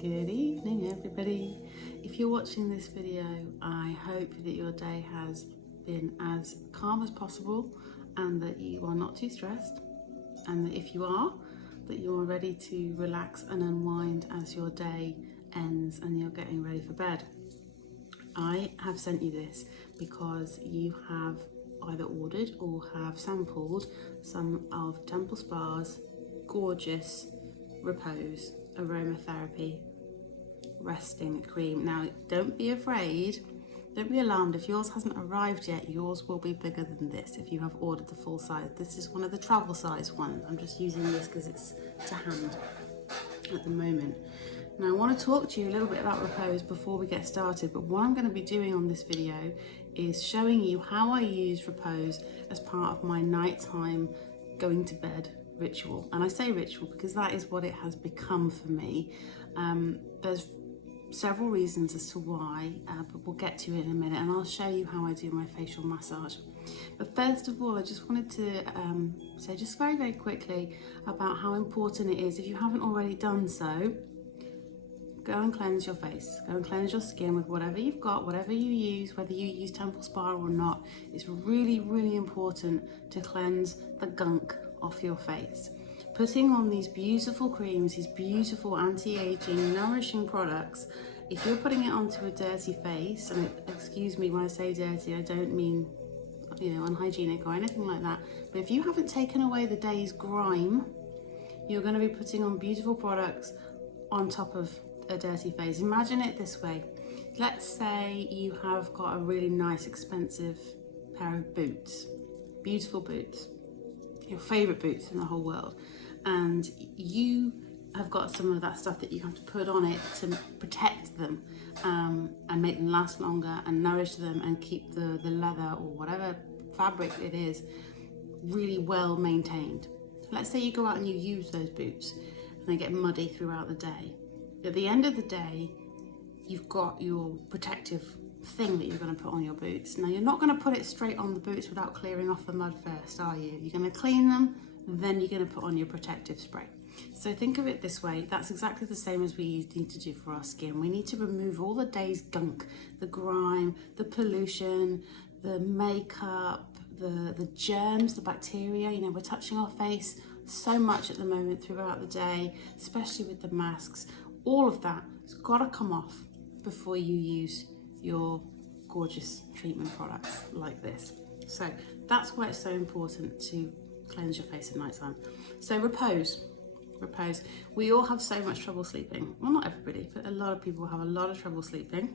Good evening, everybody. If you're watching this video, I hope that your day has been as calm as possible and that you are not too stressed, and that if you are, that you're ready to relax and unwind as your day ends and you're getting ready for bed. I have sent you this because you have either ordered or have sampled some of Temple Spa's gorgeous Repose aromatherapy resting cream. Now, don't be afraid, don't be alarmed if yours hasn't arrived yet. Yours will be bigger than this if you have ordered the full size. This is one of the travel size ones. I'm just using this because it's to hand at the moment. Now, I want to talk to you a little bit about Repose before we get started, but what I'm going to be doing on this video is showing you how I use Repose as part of my nighttime going to bed ritual. And I say ritual because that is what it has become for me. There's several reasons as to why, but we'll get to it in a minute, and I'll show you how I do my facial massage. But first of all, I just wanted to say just very, very quickly about how important it is, if you haven't already done so, go and cleanse your face. Go and cleanse your skin with whatever you've got, whatever you use, whether you use Temple Spa or not. It's really, really important to cleanse the gunk off your face. Putting on these beautiful creams, these beautiful anti-aging, nourishing products, if you're putting it onto a dirty face, and excuse me when I say dirty, I don't mean, unhygienic or anything like that, but if you haven't taken away the day's grime, you're going to be putting on beautiful products on top of a dirty face. Imagine it this way. Let's say you have got a really nice, expensive pair of boots, beautiful boots, your favorite boots in the whole world, and you have got some of that stuff that you have to put on it to protect them and make them last longer and nourish them and keep the leather or whatever fabric it is really well maintained. Let's say you go out and you use those boots and they get muddy throughout the day. At the end of the day, you've got your protective thing that you're going to put on your boots. Now, you're not going to put it straight on the boots without clearing off the mud first, are you? You're going to clean them, then you're going to put on your protective spray. So think of it this way. That's exactly the same as we need to do for our skin. We need to remove all the day's gunk, the grime, the pollution, the makeup, the germs, the bacteria. We're touching our face so much at the moment throughout the day, especially with the masks. All of that has got to come off before you use your gorgeous treatment products like this. So that's why it's so important to cleanse your face at night time. So Repose. We all have so much trouble sleeping. Well, not everybody, but a lot of people have a lot of trouble sleeping.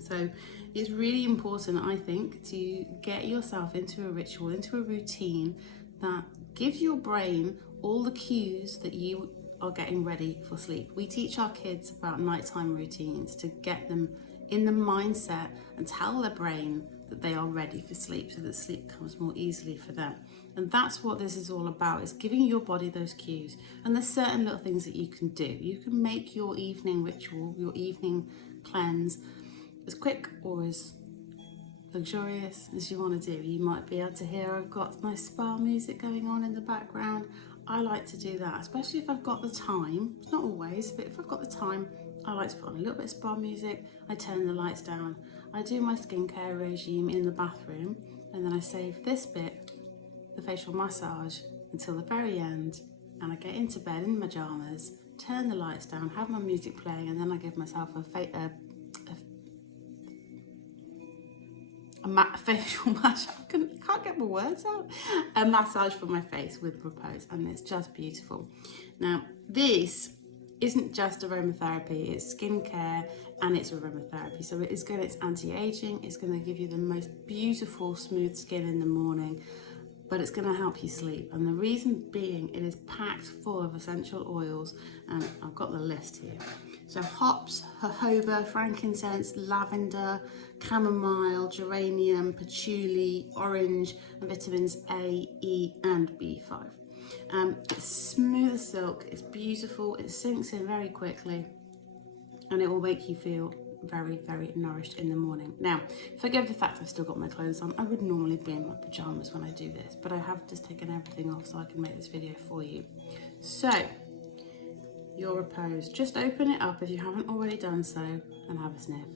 So it's really important, I think, to get yourself into a ritual, into a routine that gives your brain all the cues that you are getting ready for sleep. We teach our kids about nighttime routines to get them in the mindset and tell their brain that they are ready for sleep so that sleep comes more easily for them. And that's what this is all about, is giving your body those cues. And there's certain little things that you can do. You can make your evening ritual, your evening cleanse, as quick or as luxurious as you want to do. You might be able to hear I've got my spa music going on in the background. I like to do that, especially if I've got the time. It's not always, but if I've got the time, I like to put on a little bit of spa music. I turn the lights down. I do my skincare regime in the bathroom, and then I save this bit, the facial massage, until the very end, and I get into bed in my pajamas, turn the lights down, have my music playing, and then I give myself a facial massage. Can't get my words out. A massage for my face with Repose, and it's just beautiful. Now, this isn't just aromatherapy, it's skincare and it's aromatherapy. So it is good, it's anti-aging, it's going to give you the most beautiful smooth skin in the morning, but it's going to help you sleep. And the reason being, it is packed full of essential oils, and I've got the list here. So hops, jojoba, frankincense, lavender, chamomile, geranium, patchouli, orange, and vitamins A, E, and B5. It's smooth as silk, it's beautiful, it sinks in very quickly, and it will make you feel very, very nourished in the morning. Now, forgive the fact I've still got my clothes on. I would normally be in my pajamas when I do this, but I have just taken everything off so I can make this video for you. So, your Repose. Just open it up if you haven't already done so and have a sniff.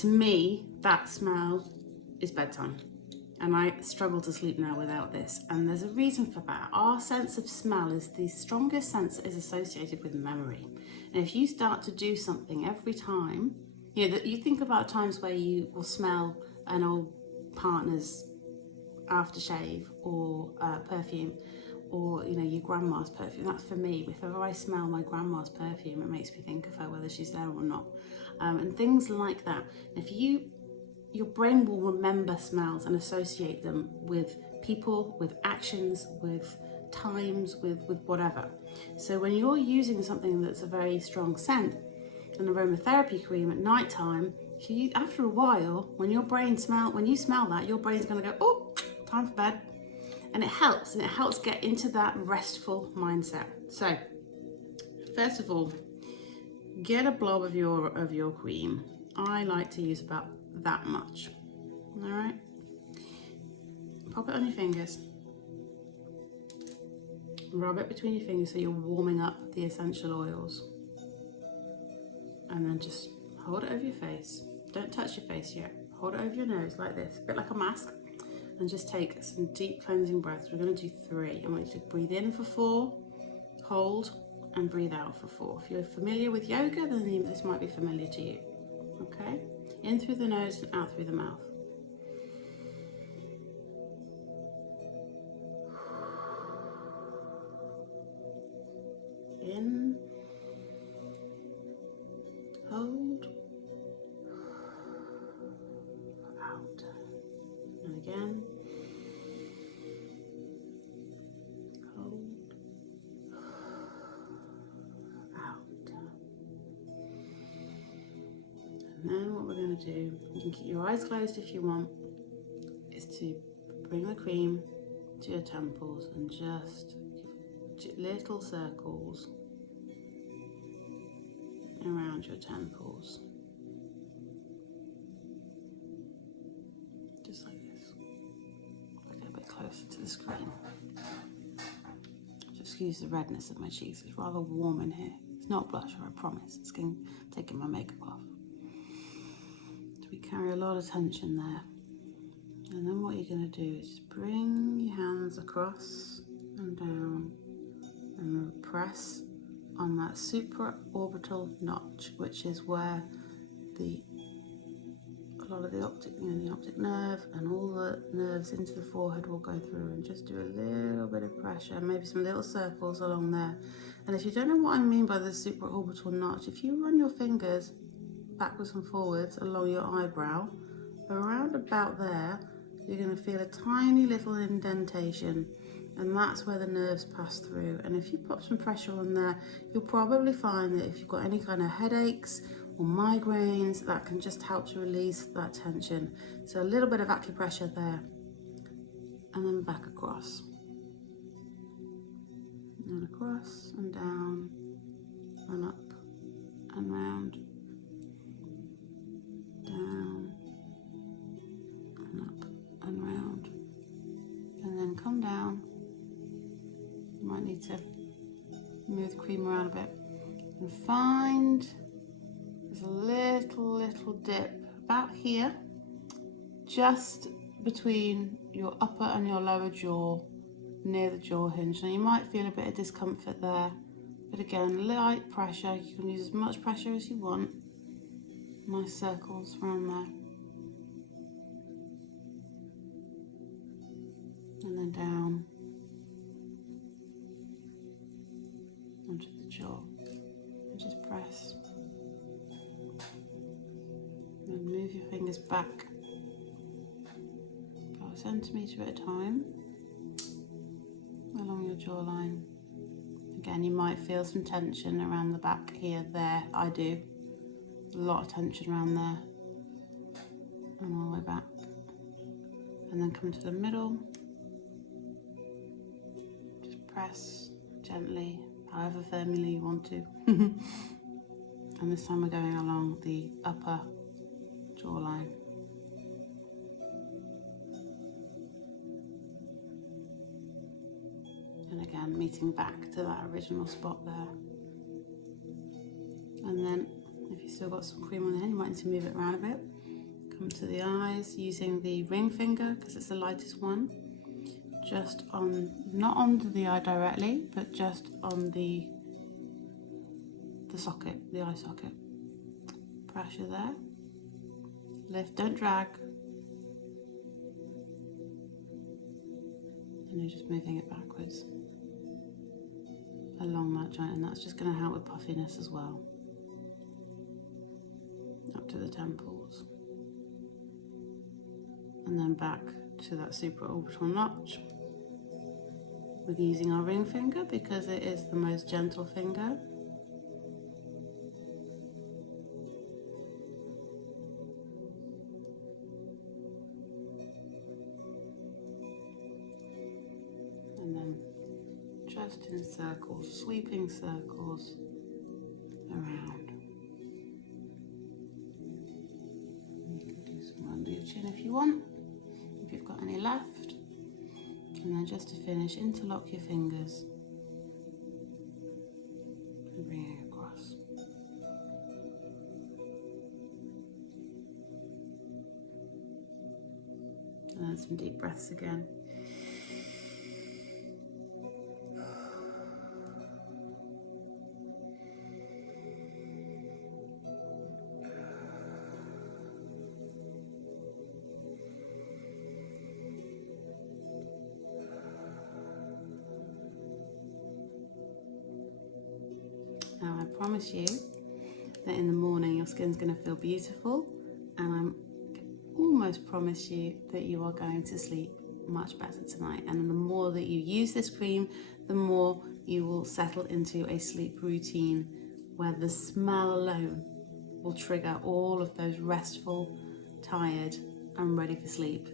To me, that smell is bedtime. And I struggle to sleep now without this. And there's a reason for that. Our sense of smell is the strongest sense that is associated with memory. And if you start to do something every time, you know, that you think about times where you will smell an old partner's aftershave or perfume, or you know, your grandma's perfume. That's for me. If ever I smell my grandma's perfume, it makes me think of her, whether she's there or not, and things like that. If your brain will remember smells and associate them with people, with actions, with times, with whatever. So when you're using something that's a very strong scent, an aromatherapy cream at night time, after a while, when you smell that, your brain's going to go, oh, time for bed. And it helps get into that restful mindset. So first of all, get a blob of your cream. I like to use about that much. All right, pop it on your fingers, rub it between your fingers so you're warming up the essential oils, and then just hold it over your face. Don't touch your face yet. Hold it over your nose like this, a bit like a mask, and just take some deep cleansing breaths. We're going to do 3. I want you to breathe in for 4, hold, and breathe out for 4. If you're familiar with yoga, then this might be familiar to you. Okay, in through the nose and out through the mouth. In, hold, out, and again, hold, out. And then what we're going to do, you can keep your eyes closed if you want, is to bring the cream to your temples and just give little circles around your temples, just like this. I'll get a bit closer to the screen. Just excuse the redness of my cheeks, it's rather warm in here. It's not blusher, I promise. It's taking my makeup off. So we carry a lot of tension there. And then what you're going to do is bring your hands across and down and press on that supraorbital notch, which is where a lot of the optic nerve and all the nerves into the forehead will go through, and just do a little bit of pressure, maybe some little circles along there. And if you don't know what I mean by the supraorbital notch, if you run your fingers backwards and forwards along your eyebrow, around about there, you're going to feel a tiny little indentation, and that's where the nerves pass through. And if you pop some pressure on there, you'll probably find that if you've got any kind of headaches or migraines, that can just help to release that tension. So a little bit of acupressure there, and then back across, and across and down and up and round, down and up and round, and then come down. You might need to move the cream around a bit and find there's a little dip about here, just between your upper and your lower jaw, near the jaw hinge. Now you might feel a bit of discomfort there, but again, light pressure. You can use as much pressure as you want. Nice circles around there. And then down onto the jaw. And just press. And move your fingers back about a centimetre at a time along your jawline. Again, you might feel some tension around the back here, there. I do. A lot of tension around there. And all the way back. And then come to the middle. Just press gently, however firmly you want to. And this time we're going along the upper jawline. And again, again, meeting back to that original spot there. And then if you've still got some cream on the hand, you might need to move it around a bit. Come to the eyes using the ring finger because it's the lightest one. Just on, not onto the eye directly, but just on the socket, the eye socket. Pressure there. Lift, don't drag. And you're just moving it backwards along that joint, and that's just going to help with puffiness as well. Up to the temples. And then back to that supraorbital notch. We're using our ring finger because it is the most gentle finger. And then just in circles, sweeping circles around. You can do some under your chin if you want, if you've got any left. And then just to finish, interlock your fingers and bring it across. And then some deep breaths again. Now I promise you that in the morning your skin's going to feel beautiful, and I almost promise you that you are going to sleep much better tonight. And the more that you use this cream, the more you will settle into a sleep routine where the smell alone will trigger all of those restful, tired, and ready for sleep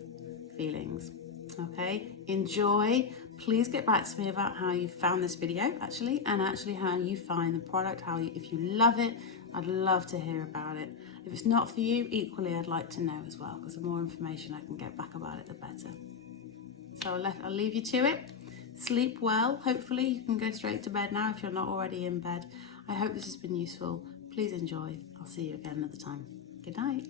feelings. Okay, enjoy. Please get back to me about how you found this video and actually how you find the product, if you love it. I'd love to hear about it. If it's not for you, equally I'd like to know as well, because the more information I can get back about it, the better. So I'll leave you to it. Sleep well. Hopefully you can go straight to bed now if you're not already in bed. I hope this has been useful. Please enjoy. I'll see you again another time. Good night.